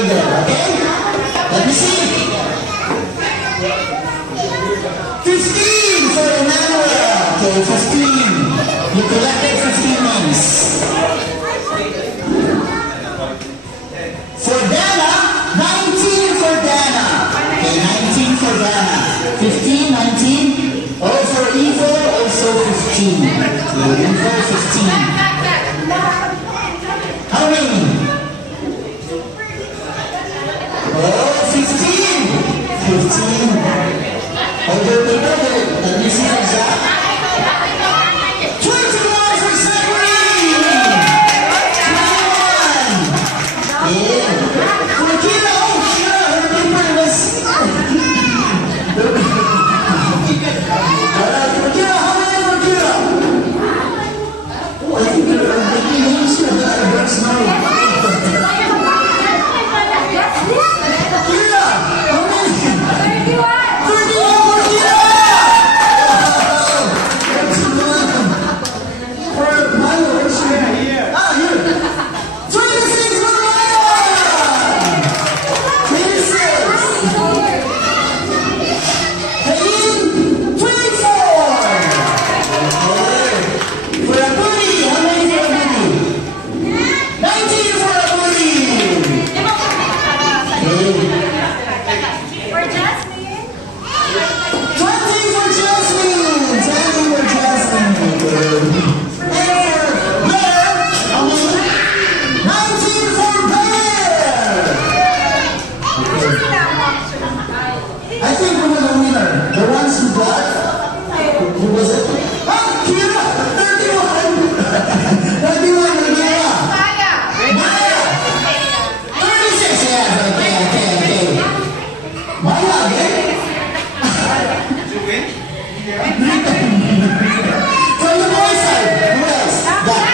play there, okay? Let me see. 15 for Emmanuel. Okay, 15. You collected 15 ones. For Dana, 19 for Dana. Okay, 19 for Dana. 15, 19. Oh, for Evo, also 15. Okay, Evo, 15. How many? Oh, 15. 15. Okay, let me see exact. 21 for Zachary. 21. Yeah. For Kira, oh, sure, her paper was... Alright, for Kira, how many for Kira? Oh, I think you're making names here. There's no... Kira, how many? 31 for Kira! For Milo, where's she? Ah, here. 26 for Milo! 26! Halim, 24! For Abudi, how many for Abudi? 19 for Abudi! For Jasmine? 20 for Jasmine! 20 for Jasmine! And Blair, how many? 19 for Blair! I think we were the winner. The ones who got, who was it? Ah, Kira! 31! 31 for Kira! Maya! Maya! 36! Yeah, okay. Maya again? From the boys' side, who else? Got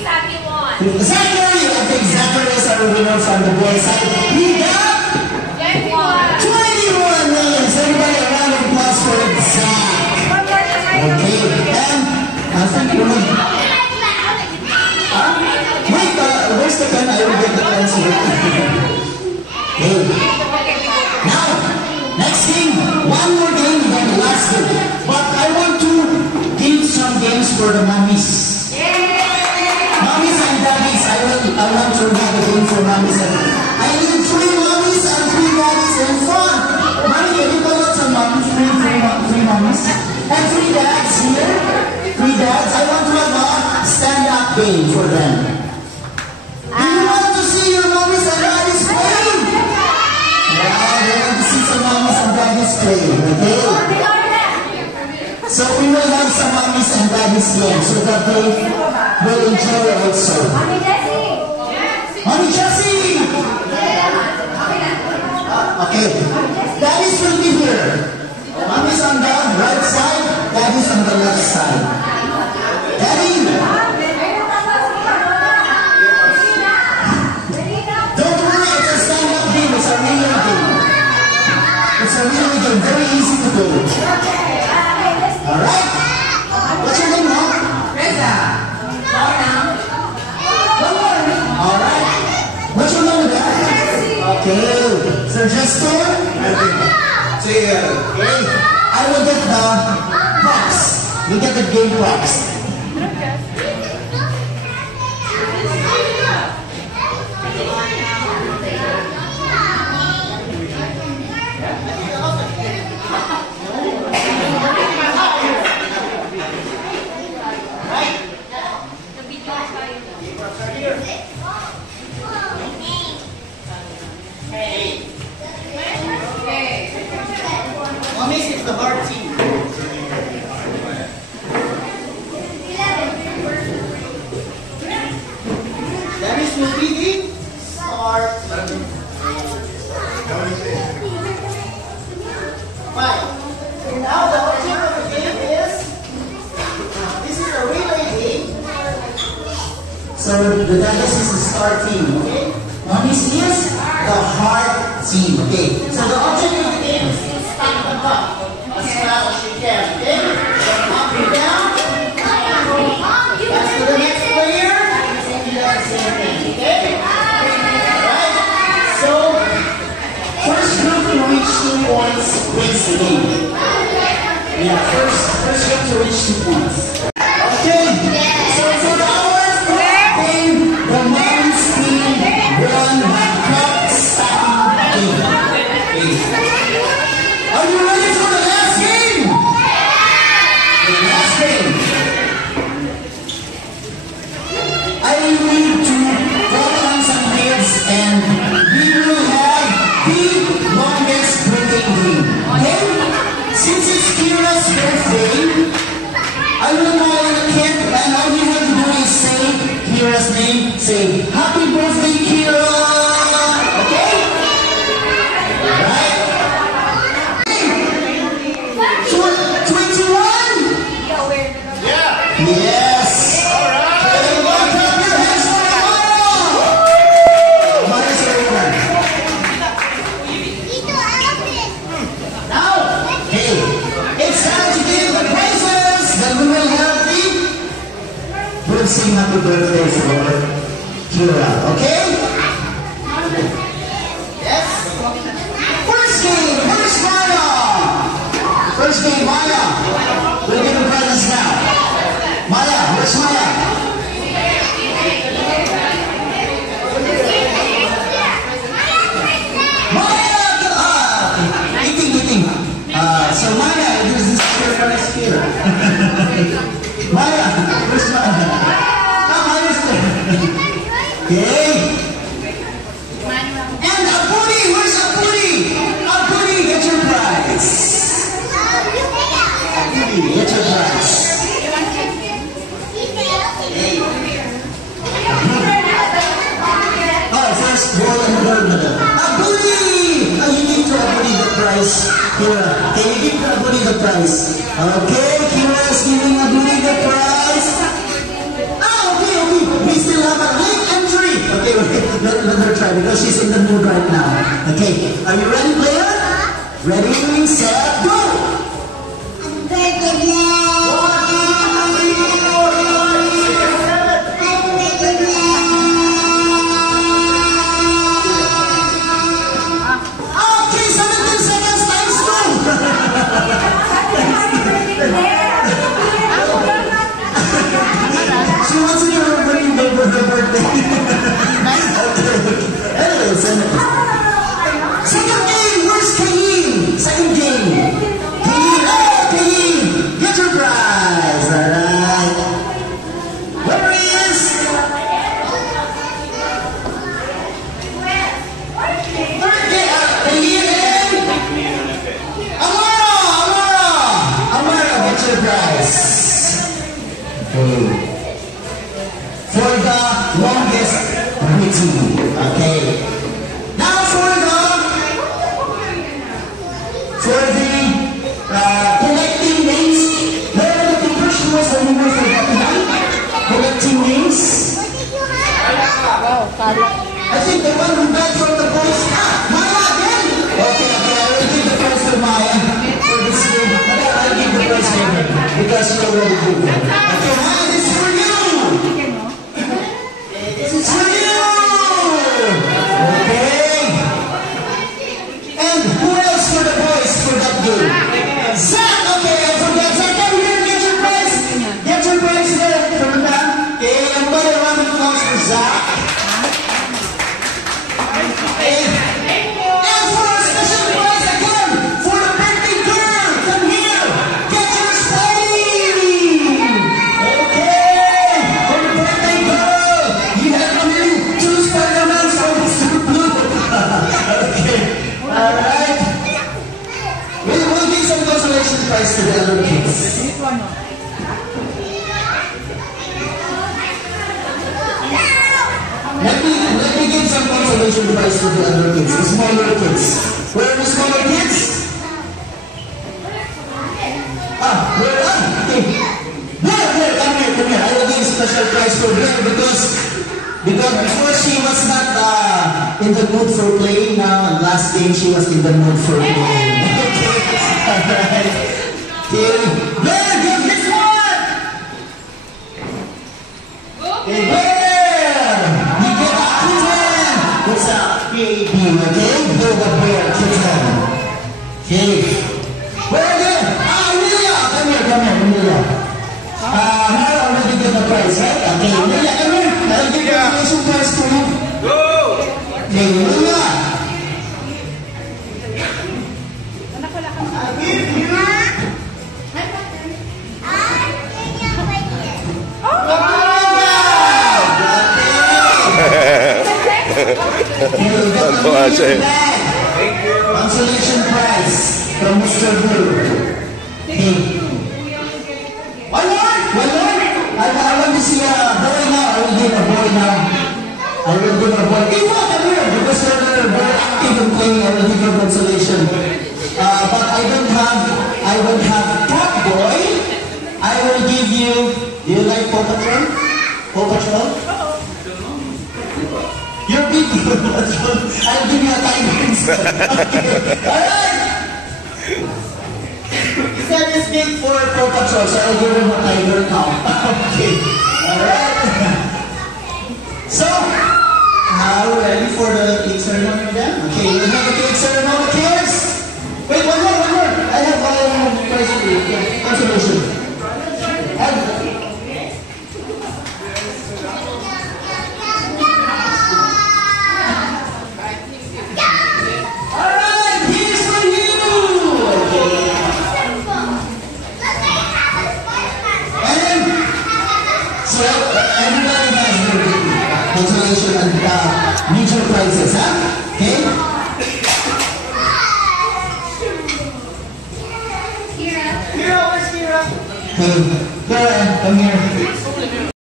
Saki won. Zachary! I think Zachary is our winner from the boys' side. He got 21 names. Everybody a round of applause for Zach. Okay, and I think we're going to... Wait, where's the pen? I will get the pencil. Okay. Now, next game. One more game, then the last game. But I want to give some games for the mummies. Mummies and daddies. I want to have a game for mummies and daddies. I need 3 mummies and 3 daddies and fun. Mommy, can you call out some mummies? 3 mummies. And 3 dads here. 3 dads. I want to have a stand-up game for them. Do you want to see your mummies and daddies playing? Yeah, they want to see some mummies and daddies playing, okay? So we will have some mummies and daddies games so that they will enjoy also. Mommy Jessie! Okay, daddies will be here. Mommy's on the right side, daddy's on the left side. Daddy! Don't worry, it's a stand-up game, it's a real game. It's a real game, very easy to do. Alright? What's your name, Mom? Reza. Alright. What's your name, Dad? Okay. So just here? Okay. I will get the props. You get the game props. Mummies is the hard team. Daddies will be the start. Fine. Now the object of the game is, this is a relay game. So the daddies is the star team, okay? Mommy's is the heart team, okay? So the object of the game is to stack the cup as fast as you can, okay? Up and down. That's to the next player. And he does the same thing, okay? Alright? So Okay. Yeah, first you have to reach 2 points. Okay. So for our fourth game, the mom's team won the cup stacking game. Are you ready for the last game? The last game. I need to call on some names and we will have the longest birthday game. Okay? Since it's Kira's birthday, I will call on the kid and all you have to do is say Kira's name. Say, happy birthday, Kira! Okay? Right? 21? Yes! Sing happy birthday for Kira, okay? Yes? First game, where's Maya? First game, Maya. We'll give the presents now. Maya, where's Maya? Maya! Eating. So Maya, this is your first here. Maya, where's Maya? Okay. And Apuri, where's Apuri? Apuri, get your prize. Apuri, get your prize. Okay. Oh, first gold and gold medal. Apuri! Oh, you give to Apuri the prize. Kira, can you give to Apuri the prize? Okay, Kira is giving Apuri the prize. We still have a late entry. Okay, let her try because she's in the mood right now. Okay, are you ready, player? Ready, set, go! Okay, 17 seconds, times 2. She wants to give her for her birthday. Anyway, second game, where's Kayin? Second game. Kayin, get your prize. Alright. Where is? Birthday, Kayin and Amara, get your prize. Okay. For the longest waiting. Okay. Now for the collecting names. Where are the papers she was the number for collecting names? I think the one who got from the boys. Maya again? Okay, I will give the prize to Maya for this year. I'll give the prize to her because she already did it. Okay, Maya, this is for you. This is for you! Okay. And who else for the boys for that game? Zach! Okay, I forgot. Zach, come here, get your prize. Get your prize there. Turn down. Okay, I'm going to round of applause for Zach. And for a special prize again, for the birthday girl. Come here. Get your spine. Okay. For the birthday girl. You have to really choose Spider-Man from Mr. Blue. Okay. Alright. We'll give some consolation prize to the other kids. Let me give some consolation prize to the other kids, the smaller kids. Where are the smaller kids? Where are they? There, come here. I will give special prize for her because before she was not in the mood for playing. Now, last game she was in the mood for playing. Alright. Okay. There, give this one! Okay, there! You get a kitten! What's up? PAP, okay? Build a bear, kitten. Okay. Very good. Amelia, come here, Amelia. Mara already get the prize, right? Okay, Amelia, come here. I'll give you some prize for you. Go! Okay, Amelia. I give you. Consolation prize from Mr. Blue. One more. I want to see a boy now. I will give a boy now. Hey, what? Come here. Because you're very active in playing. I will give you consolation. But I don't have Cat Boy. I will give you. Do you like Paw Patrol? Paw Patrol? You're big Paw Patrol. I'll give you a tiger instead. Okay. Alright. He said it's big for Paw Patrol, so I'll give him a tiger now. Okay. Alright. So, are we ready for the cake ceremony then? Okay, we'll have a cake ceremony.